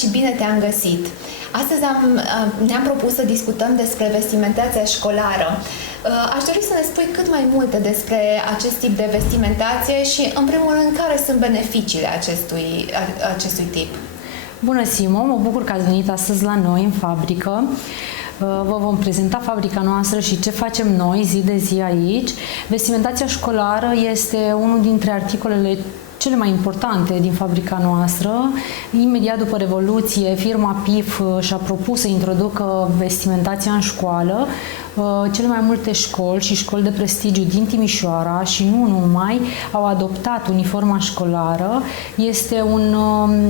și bine te-am găsit! Astăzi ne-am propus să discutăm despre vestimentația școlară. Aș dori să ne spui cât mai multe despre acest tip de vestimentație și, în primul rând, care sunt beneficiile acestui tip. Bună, Simo! Mă bucur că ați venit astăzi la noi, în fabrică. Vă vom prezenta fabrica noastră și ce facem noi zi de zi aici. Vestimentația școlară este unul dintre articolele cele mai importante din fabrica noastră. Imediat după Revoluție, firma PIF și-a propus să introducă vestimentația în școală. Cele mai multe școli și școli de prestigiu din Timișoara și nu numai au adoptat uniforma școlară. Este un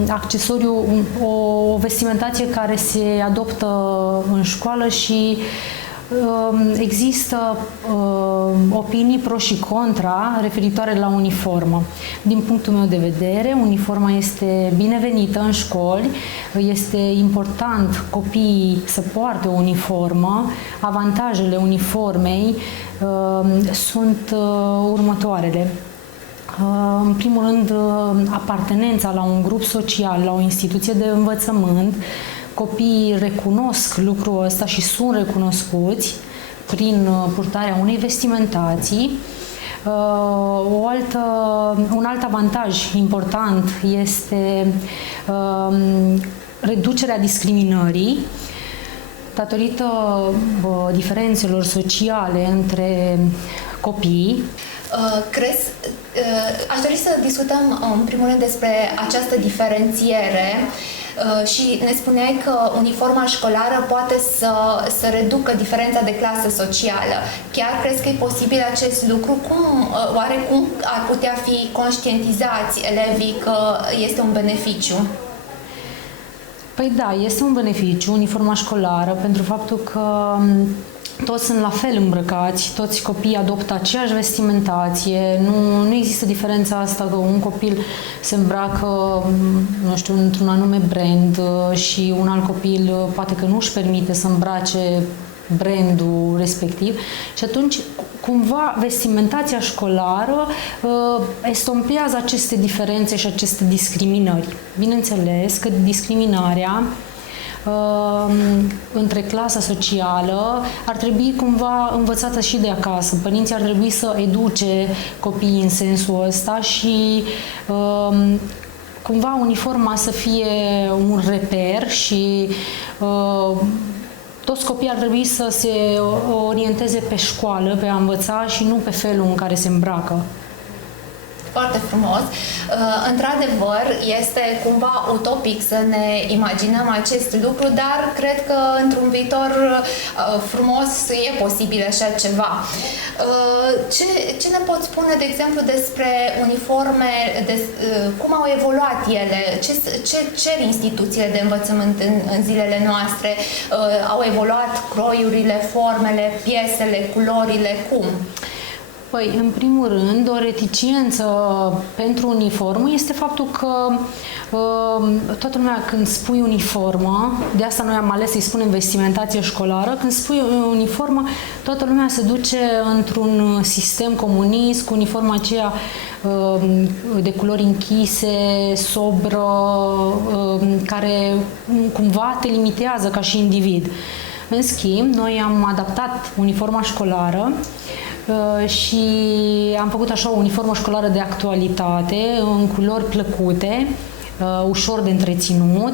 accesoriu, o vestimentație care se adoptă în școală și există opinii pro și contra referitoare la uniformă. Din punctul meu de vedere, uniforma este binevenită în școli, este important copiii să poarte o uniformă. Avantajele uniformei sunt următoarele. În primul rând, apartenența la un grup social, la o instituție de învățământ. Copiii recunosc lucrul ăsta și sunt recunoscuți prin purtarea unei vestimentații. Un alt avantaj important este reducerea discriminării datorită diferențelor sociale între copii. Aș dori să discutăm în primul rând despre această diferențiere și ne spuneai că uniforma școlară poate să reducă diferența de clasă socială. Chiar crezi că e posibil acest lucru? Oare cum ar putea fi conștientizați elevii că este un beneficiu? Păi da, este un beneficiu uniforma școlară pentru faptul că toți sunt la fel îmbrăcați, toți copiii adoptă aceeași vestimentație, nu există diferența asta că un copil se îmbracă, nu știu, într-un anume brand și un alt copil poate că nu își permite să îmbrace brandul respectiv și atunci cumva vestimentația școlară estompează aceste diferențe și aceste discriminări. Bineînțeles că discriminarea între clasa socială ar trebui cumva învățată și de acasă. Părinții ar trebui să educe copiii în sensul ăsta și cumva uniforma să fie un reper și toți copiii ar trebui să se orienteze pe școală, pe a învăța și nu pe felul în care se îmbracă. Foarte frumos. Într-adevăr, este cumva utopic să ne imaginăm acest lucru, dar cred că într-un viitor frumos e posibil așa ceva. Ce ne poți spune, de exemplu, despre uniforme, cum au evoluat ele? Ce cer instituțiile de învățământ în zilele noastre? Au evoluat croiurile, formele, piesele, culorile? Cum? Păi, în primul rând, o reticență pentru uniformă este faptul că toată lumea, când spui uniformă, de asta noi am ales să-i spunem vestimentație școlară, când spui uniformă, toată lumea se duce într-un sistem comunist cu uniforma aceea de culori închise, sobră, care cumva te limitează ca și individ. În schimb, noi am adaptat uniforma școlară și am făcut așa o uniformă școlară de actualitate, în culori plăcute, ușor de întreținut,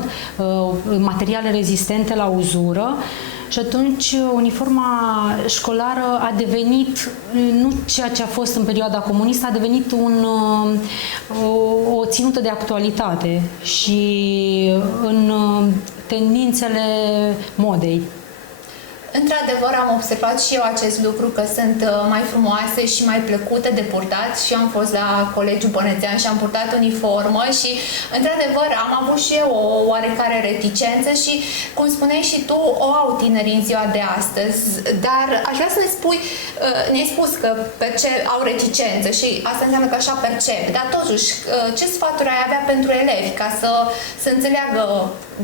materiale rezistente la uzură și atunci uniforma școlară a devenit, nu ceea ce a fost în perioada comunistă, a devenit o ținută de actualitate și în tendințele modei. Într-adevăr, am observat și eu acest lucru, că sunt mai frumoase și mai plăcute de purtat și am fost la Colegiul Bănețean și am purtat uniformă și, într-adevăr, am avut și eu o oarecare reticență și, cum spuneai și tu, o au tinerii în ziua de astăzi, dar aș vrea să ne spui, ne-ai spus că au reticență și asta înseamnă că așa percep, dar totuși, ce sfaturi ai avea pentru elevi ca să înțeleagă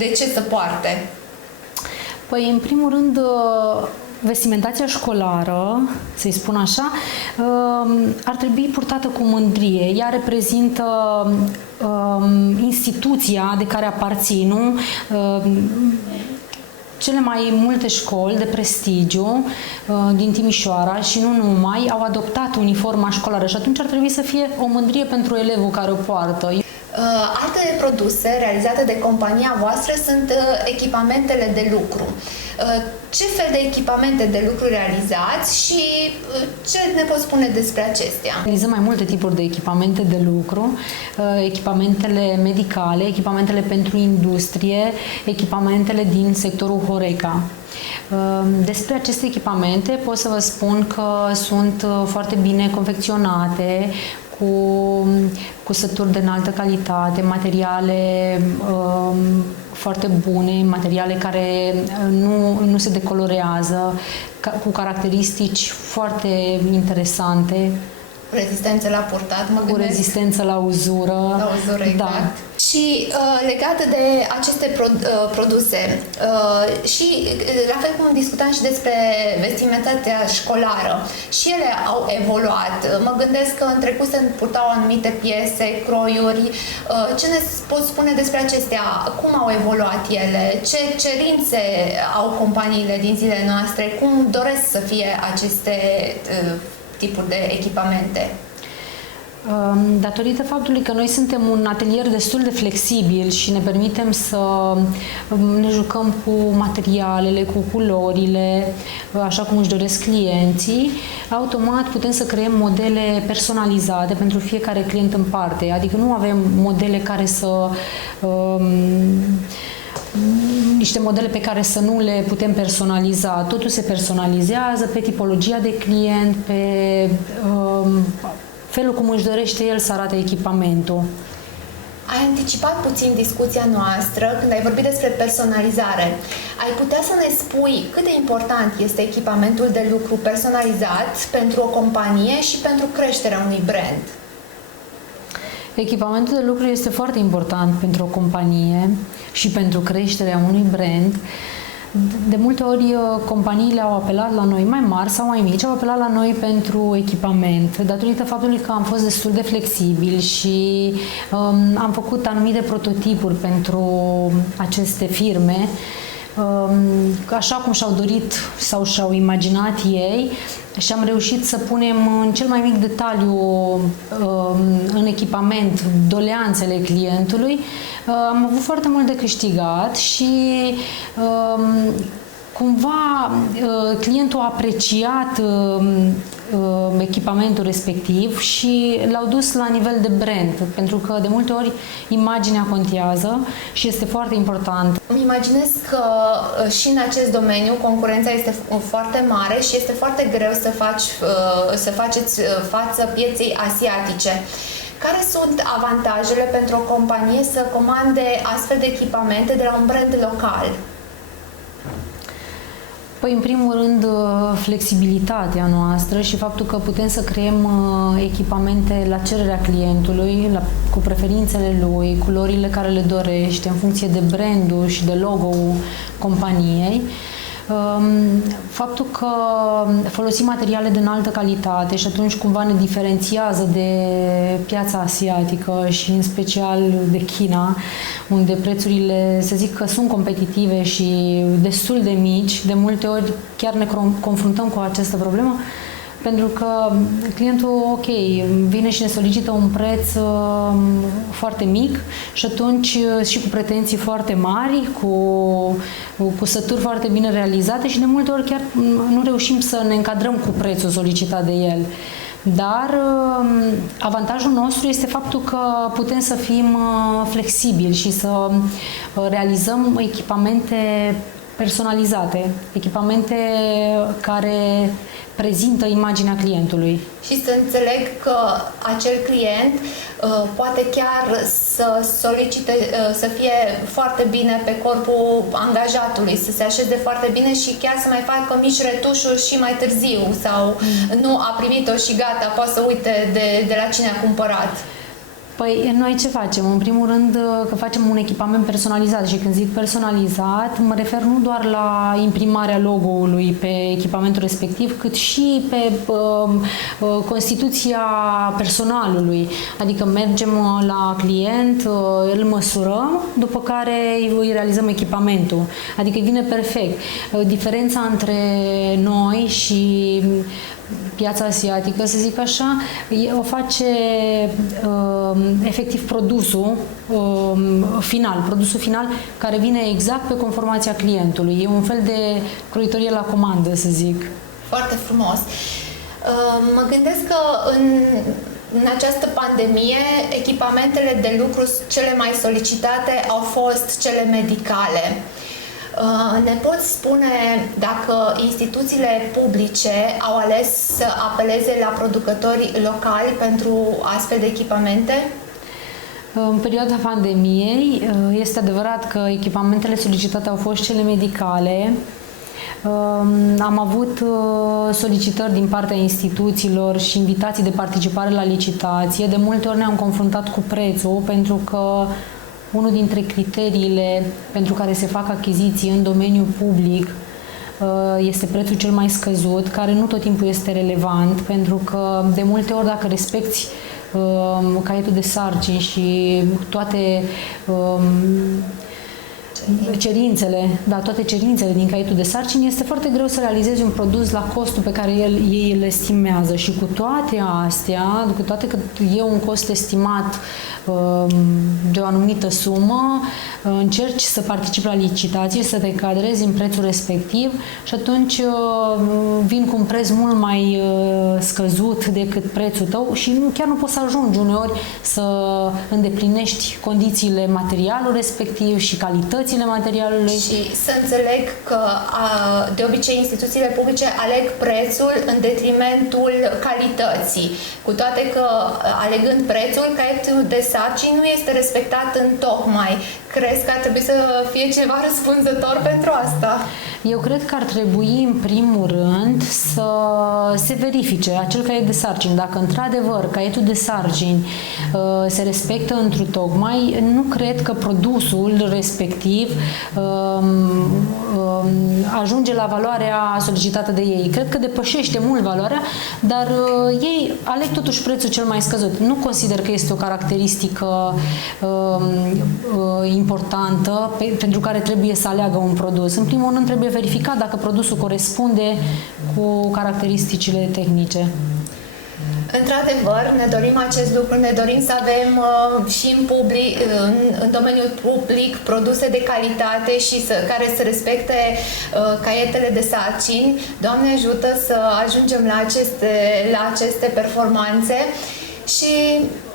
de ce să poarte? Păi, în primul rând, vestimentația școlară, să-i spun așa, ar trebui purtată cu mândrie. Ea reprezintă instituția de care aparțin, cele mai multe școli de prestigiu din Timișoara și nu numai au adoptat uniforma școlară și atunci ar trebui să fie o mândrie pentru elevul care o poartă. Alte produse realizate de compania voastră sunt echipamentele de lucru. Ce fel de echipamente de lucru realizați și ce ne poți spune despre acestea? Realizăm mai multe tipuri de echipamente de lucru, echipamentele medicale, echipamentele pentru industrie, echipamentele din sectorul Horeca. Despre aceste echipamente pot să vă spun că sunt foarte bine confecționate, cu cusături de înaltă calitate, materiale foarte bune, materiale care nu se decolorează, cu caracteristici foarte interesante. Rezistență la purtat, mă gândesc. Cu rezistență la uzură. La uzură, exact. Da. Și legată de aceste produse, și la fel cum discutam și despre vestimentația școlară, și ele au evoluat. Mă gândesc că în trecut se purtau anumite piese, croiuri. Ce ne poți spune despre acestea? Cum au evoluat ele? Ce cerințe au companiile din zilele noastre? Cum doresc să fie aceste tipuri de echipamente? Datorită faptului că noi suntem un atelier destul de flexibil și ne permitem să ne jucăm cu materialele, cu culorile, așa cum își doresc clienții, automat putem să creăm modele personalizate pentru fiecare client în parte. Adică nu avem modele care să niște modele pe care să nu le putem personaliza. Totul se personalizează pe tipologia de client, pe felul cum își dorește el să arate echipamentul. Ai anticipat puțin discuția noastră când ai vorbit despre personalizare. Ai putea să ne spui cât de important este echipamentul de lucru personalizat pentru o companie și pentru creșterea unui brand? Echipamentul de lucru este foarte important pentru o companie și pentru creșterea unui brand. De multe ori companiile au apelat la noi, mai mari sau mai mici, au apelat la noi pentru echipament, datorită faptului că am fost destul de flexibili și am făcut anumite prototipuri pentru aceste firme, așa cum și-au dorit sau și-au imaginat ei, și am reușit să punem în cel mai mic detaliu în echipament doleanțele clientului. Am avut foarte mult de câștigat și cumva clientul a apreciat echipamentul respectiv și l-au dus la nivel de brand, pentru că de multe ori imaginea contează și este foarte important. Îmi imaginez că și în acest domeniu concurența este foarte mare și este foarte greu să faceți față pieței asiatice. Care sunt avantajele pentru o companie să comande astfel de echipamente de la un brand local? Păi, în primul rând, flexibilitatea noastră și faptul că putem să creăm echipamente la cererea clientului, cu preferințele lui, culorile care le dorește, în funcție de brandul și de logo-ul companiei. Faptul că folosim materiale de înaltă calitate și atunci cumva ne diferențiază de piața asiatică și în special de China, unde prețurile, să zic că sunt competitive și destul de mici. De multe ori chiar ne confruntăm cu această problemă, pentru că clientul, ok, vine și ne solicită un preț foarte mic și atunci și cu pretenții foarte mari, cu sături foarte bine realizate și de multe ori chiar nu reușim să ne încadrăm cu prețul solicitat de el. Dar avantajul nostru este faptul că putem să fim flexibili și să realizăm echipamente personalizate, echipamente care prezintă imaginea clientului. Și să înțeleg că acel client poate chiar să solicite să fie foarte bine pe corpul angajatului, să se așeze foarte bine și chiar să mai facă mici retușuri și mai târziu, sau nu a primit-o și gata, poate să uite de la cine a cumpărat. Păi, noi ce facem? În primul rând că facem un echipament personalizat și când zic personalizat, mă refer nu doar la imprimarea logo-ului pe echipamentul respectiv, cât și pe constituția personalului. Adică mergem la client, îl măsurăm, după care îi realizăm echipamentul. Adică vine perfect. Diferența între noi și piața asiatică, să zic așa, o face efectiv produsul final, care vine exact pe conformația clientului. E un fel de croitorie la comandă, să zic. Foarte frumos. Mă gândesc că în această pandemie, echipamentele de lucru cele mai solicitate au fost cele medicale. Ne poți spune dacă instituțiile publice au ales să apeleze la producători locali pentru astfel de echipamente? În perioada pandemiei, este adevărat că echipamentele solicitate au fost cele medicale. Am avut solicitări din partea instituțiilor și invitații de participare la licitație. De multe ori ne-am confruntat cu prețul, pentru că unul dintre criteriile pentru care se fac achiziții în domeniul public este prețul cel mai scăzut, care nu tot timpul este relevant, pentru că de multe ori dacă respecti caietul de sarcini și toate toate cerințele din caietul de sarcini, este foarte greu să realizezi un produs la costul pe care ei îl estimează. Și cu toate astea, cu toate că e un cost estimat de o anumită sumă, încerci să participi la licitație, să te cadrezi în prețul respectiv și atunci vin cu un preț mult mai scăzut decât prețul tău și chiar nu poți să ajungi uneori să îndeplinești condițiile materialului respectiv și calitățile materialului. Și să înțeleg că de obicei instituțiile publice aleg prețul în detrimentul calității. Cu toate că alegând prețul, caietul de sarcini nu este respectat în tocmai. Crezi că ar trebui să fie ceva răspunzător pentru asta? Eu cred că ar trebui, în primul rând, să se verifice acel caiet de sarcini. Dacă, într-adevăr, caietul de sarcini se respectă întru-tocmai, nu cred că produsul respectiv ajunge la valoarea solicitată de ei. Cred că depășește mult valoarea, dar ei aleg totuși prețul cel mai scăzut. Nu consider că este o caracteristică importantă pentru care trebuie să aleagă un produs. În primul rând trebuie verificat dacă produsul corespunde cu caracteristicile tehnice. Într-adevăr, ne dorim acest lucru, ne dorim să avem și în domeniul public produse de calitate și care să respecte caietele de sarcini. Doamne ajută să ajungem la aceste performanțe și,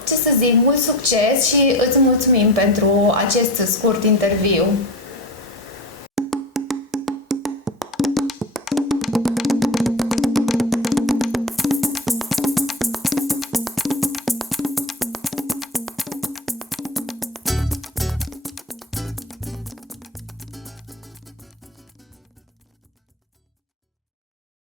ce să zic, mult succes și îți mulțumim pentru acest scurt interviu.